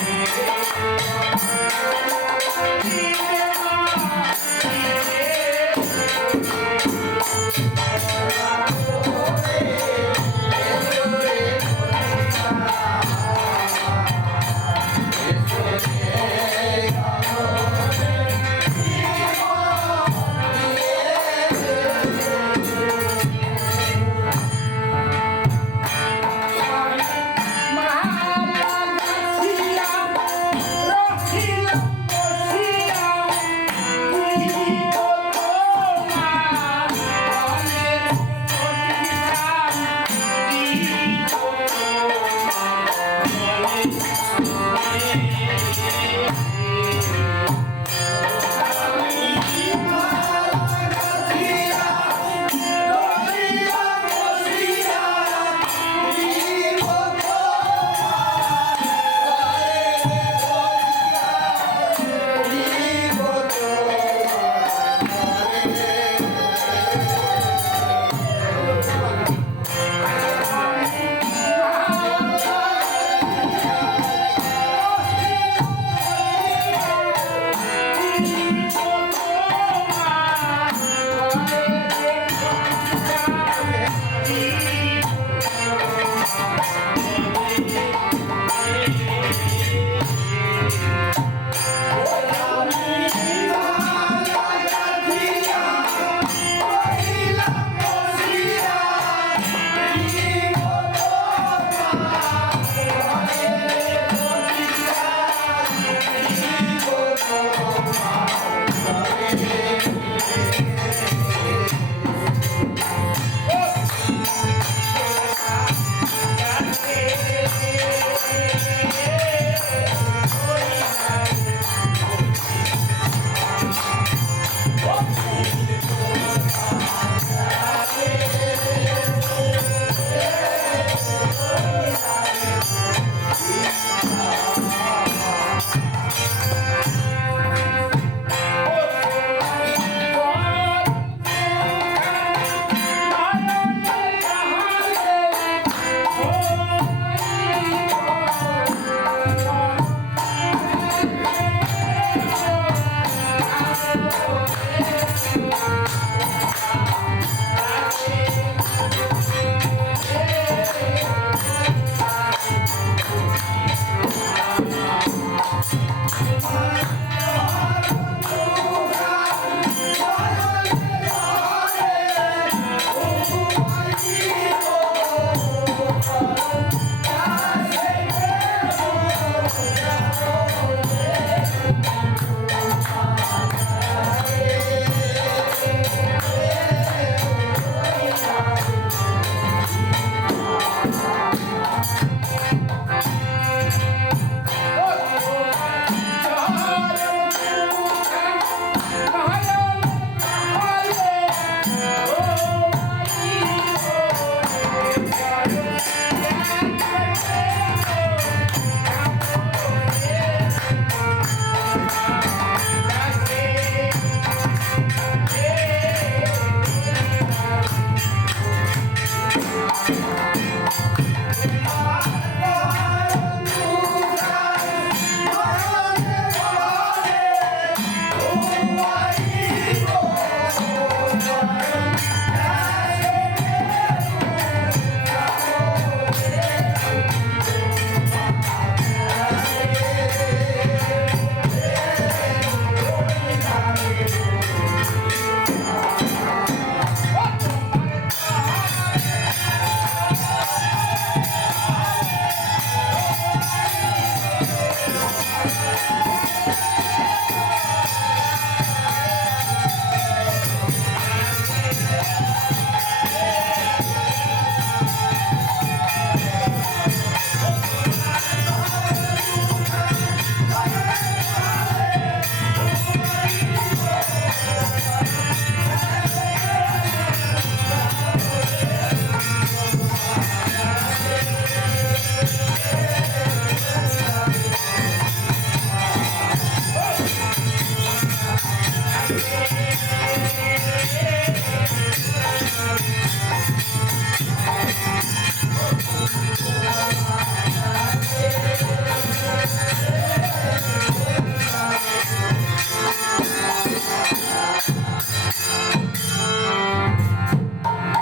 Yeah. Thank yeah. you.